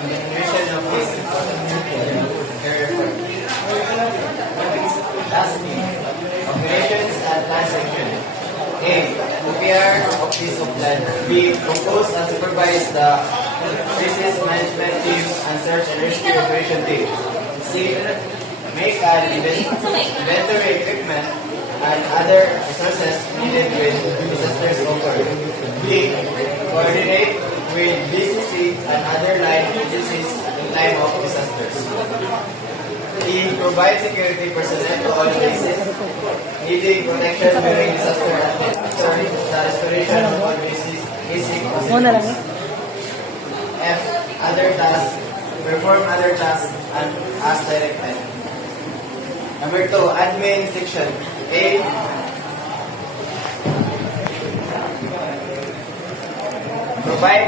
enumeration of these lastly, operations at land section. A. Prepare of piece of land. B. Compose and supervise the crisis management teams and search and rescue operation team. C. Make an inventory equipment and other resources needed when disasters occur. D. Coordinate with BCC and other line agencies in time of disasters. E. Provide security personnel to all places needing protection during disaster and ensure the restoration of all basic facilities. F. Other tasks. Perform other tasks and as directed. Number 2, admin section. A. Provide